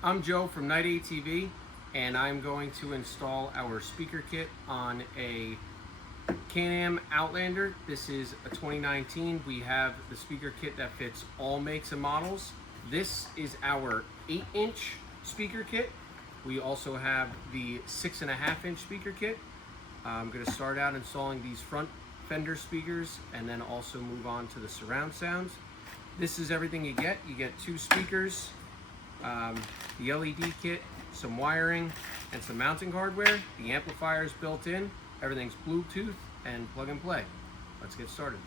I'm Joe from Night ATV, and I'm going to install our speaker kit on a Can-Am Outlander. This is a 2019. We have the speaker kit that fits all makes and models. This is our 8-inch speaker kit. We also have the 6.5-inch speaker kit. I'm going to start out installing these front Fender speakers and then also move on to the surround sounds. This is everything you get. You get 2 speakers, the LED kit, some wiring, and some mounting hardware. The amplifier is built in. Everything's Bluetooth and plug and play. Let's get started.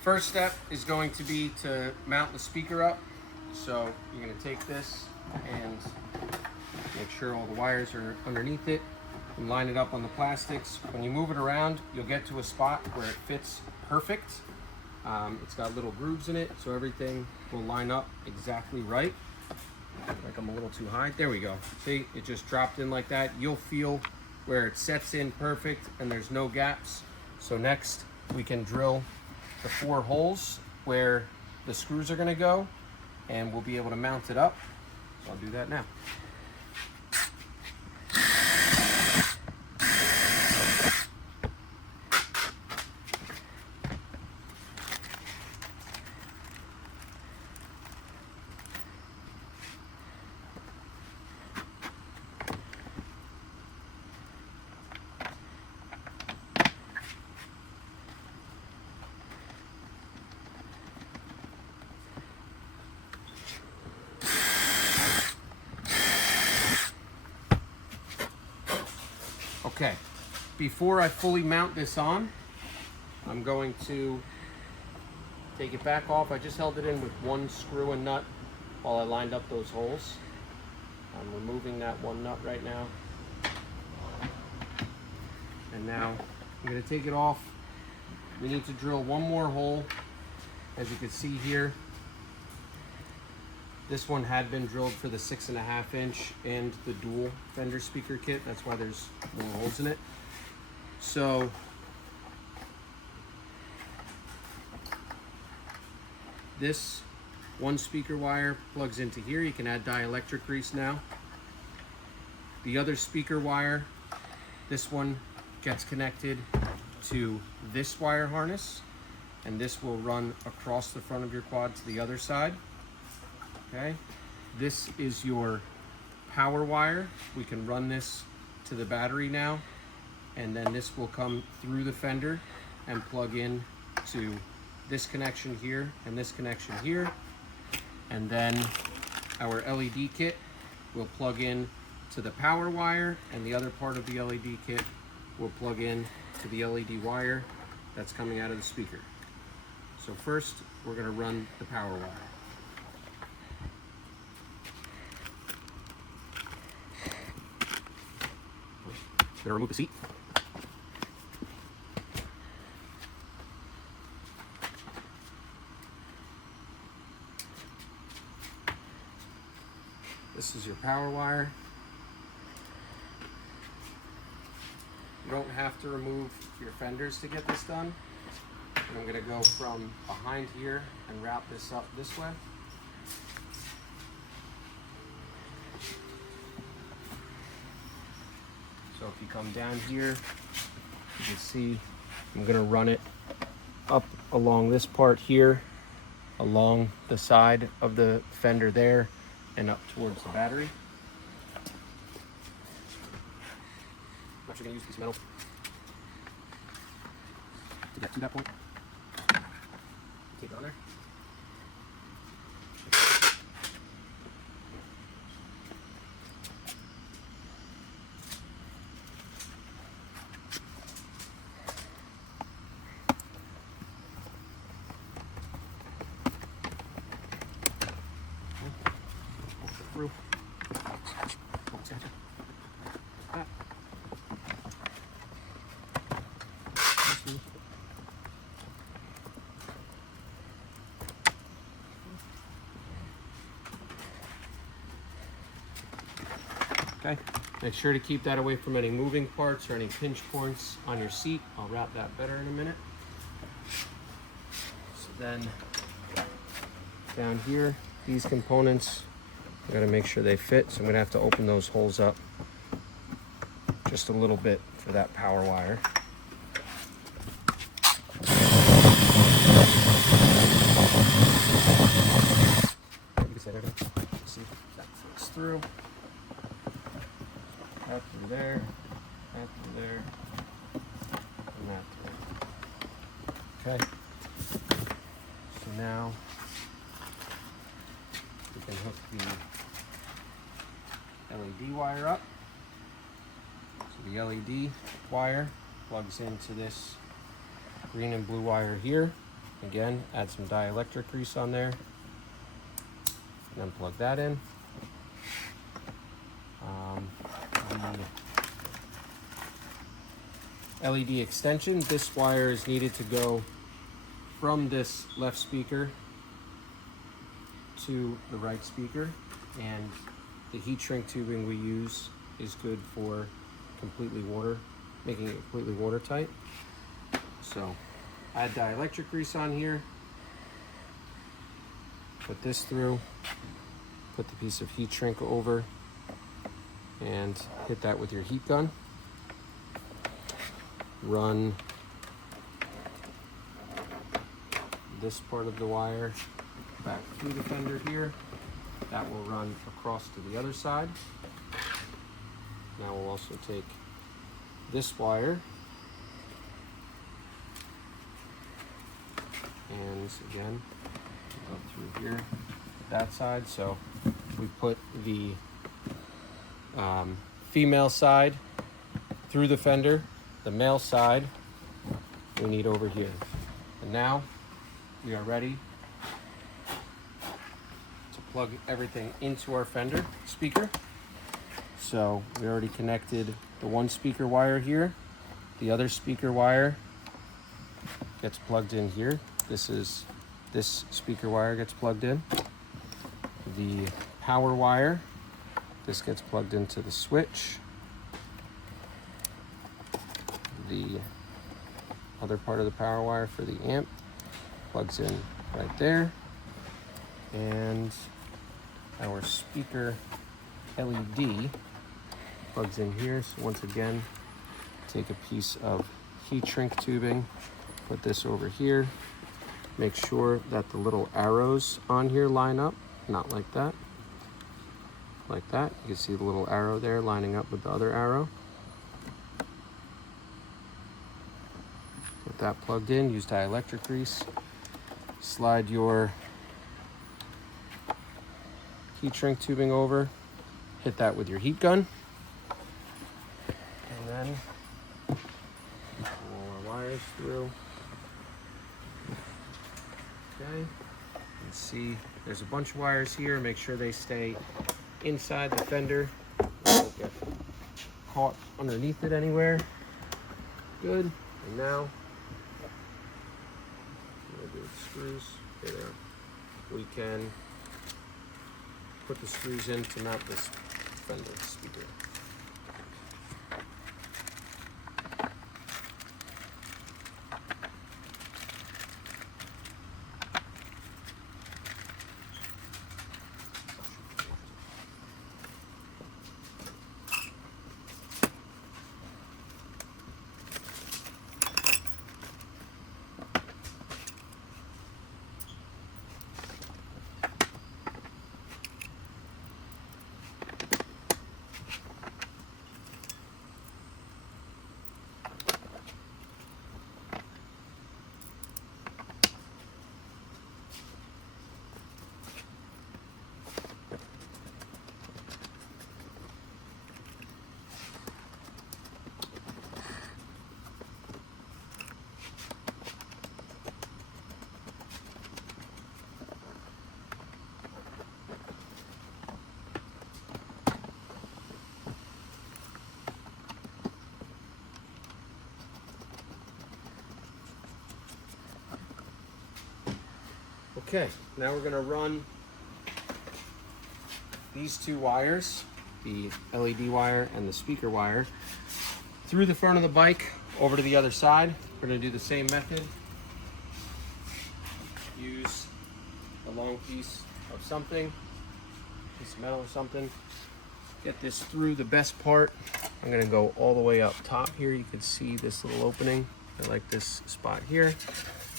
First step is going to be to mount the speaker up. So you're going to take this and make sure all the wires are underneath it and line it up on the plastics. When you move it around, you'll get to a spot where it fits perfect. It's got little grooves in it, so everything will line up exactly right. Like I'm a little too high. There we go. See, it just dropped in like that. You'll feel where it sets in perfect and there's no gaps. So next we can drill the 4 holes where the screws are going to go, and we'll be able to mount it up. So I'll do that now. Okay, before I fully mount this on, I'm going to take it back off. I just held it in with 1 screw and nut while I lined up those holes. I'm removing that 1 nut right now. And now I'm going to take it off. We need to drill 1 more hole. As you can see here, this one had been drilled for the 6.5-inch and the dual Fender speaker kit. That's why there's more holes in it. So this 1 speaker wire plugs into here. You can add dielectric grease now. The other speaker wire, this one gets connected to this wire harness, and this will run across the front of your quad to the other side. Okay, this is your power wire. We can run this to the battery now, and then this will come through the Fender and plug in to this connection here and this connection here. And then our LED kit will plug in to the power wire, and the other part of the LED kit will plug in to the LED wire that's coming out of the speaker. So first, we're going to run the power wire. Gonna remove the seat. This is your power wire. You don't have to remove your fenders to get this done. And I'm gonna go from behind here and wrap this up this way. So if you come down here, you can see I'm going to run it up along this part here, along the side of the Fender there, and up towards the battery. I'm actually going to use a piece of metal to get to that point. Tape it on there. Through. Okay, make sure to keep that away from any moving parts or any pinch points on your seat. I'll wrap that better in a minute. So then down here, these components I gotta make sure they fit, so I'm gonna have to open those holes up just a little bit for that power wire. See if that fits through. That through there, that through there, and that through. Okay. So now we can hook the LED wire up. So the LED wire plugs into this green and blue wire here. Again, add some dielectric grease on there. And then plug that in. The LED extension, this wire is needed to go from this left speaker to the right speaker, and the heat shrink tubing we use is good for making it completely watertight. So add dielectric grease on here, put this through, put the piece of heat shrink over, and hit that with your heat gun. Run this part of the wire back through the fender here. That will run across to the other side. Now we'll also take this wire and again go through here that side. So we put the female side through the fender, the male side we need over here. And now we are ready to plug everything into our Fender speaker. So we already connected the one speaker wire here. The other speaker wire gets plugged in here. This speaker wire gets plugged in. The power wire, this gets plugged into the switch. The other part of the power wire for the amp plugs in right there. And our speaker LED plugs in here. So once again, take a piece of heat shrink tubing, put this over here. Make sure that the little arrows on here line up, not like that. Like that. You can see the little arrow there lining up with the other arrow. Get that plugged in, use dielectric grease. Slide your heat shrink tubing over, hit that with your heat gun, and then pull our wires through. Okay, you can see there's a bunch of wires here. Make sure they stay inside the fender. They won't get caught underneath it anywhere. Good. And now do the screws. Okay, there. We can put the screws in to mount this Fender speaker. Okay, now we're going to run these two wires, the LED wire and the speaker wire, through the front of the bike over to the other side. We're going to do the same method. Use a long piece of something, piece of metal or something. Get this through the best part. I'm gonna go all the way up top here. You can see this little opening. I like this spot here.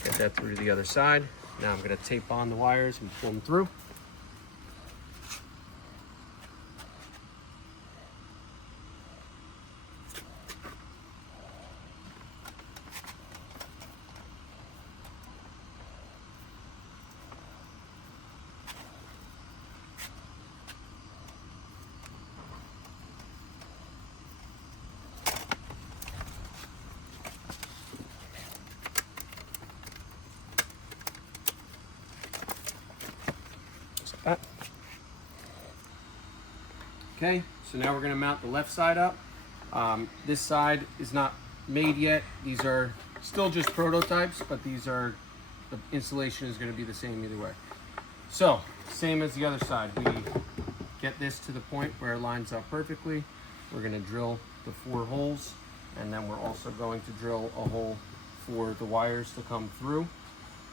Get that through to the other side. Now I'm gonna tape on the wires and pull them through. That. Okay, so now we're going to mount the left side up. This side is not made yet. These are still just prototypes, but the installation is going to be the same either way. So, same as the other side. We get this to the point where it lines up perfectly. We're going to drill the 4 holes, and then we're also going to drill a hole for the wires to come through.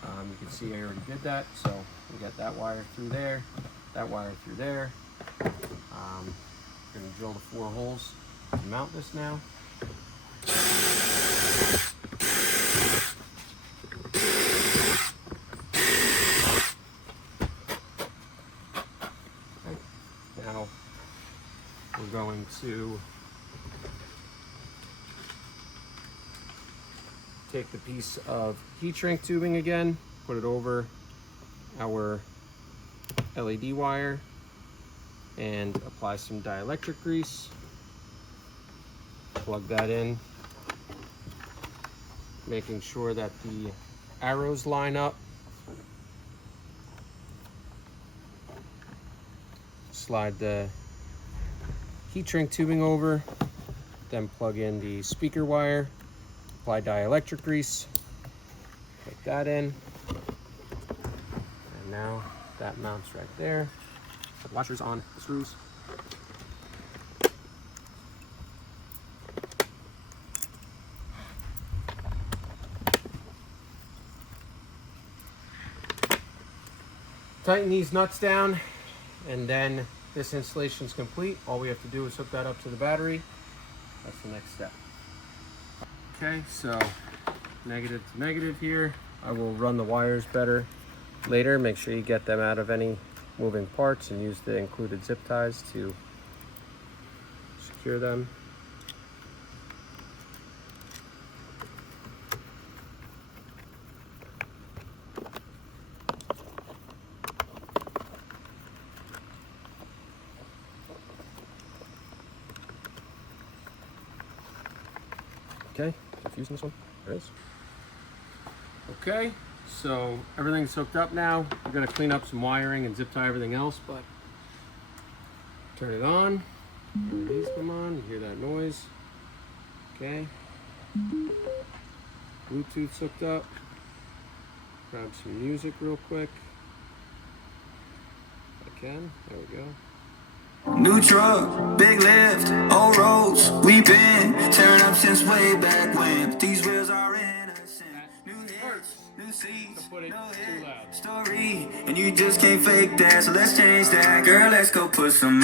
You can see I already did that, so we got that wire through there, that wire through there. We're going to drill the 4 holes to mount this now. Okay. Now we're going to take the piece of heat shrink tubing again, put it over our LED wire, and apply some dielectric grease. Plug that in, making sure that the arrows line up. Slide the heat shrink tubing over, then plug in the speaker wire. Apply dielectric grease, put that in, and now that mounts right there. Put the washers on the screws. Tighten these nuts down, and then this installation is complete. All we have to do is hook that up to the battery. That's the next step. Okay, so negative to negative here. I will run the wires better later. Make sure you get them out of any moving parts and use the included zip ties to secure them. Okay, confusing this one. There it is. Okay, so everything's hooked up now. We're gonna clean up some wiring and zip tie everything else, but turn it on. These come on, you hear that noise. Okay. Bluetooth's hooked up. Grab some music real quick. If I can, there we go. New truck, big lift, old roads, we been tearing up since way back when. But these wheels are innocent. New hits, new seats, no hit story, and you just can't fake that. So let's change that, girl. Let's go put some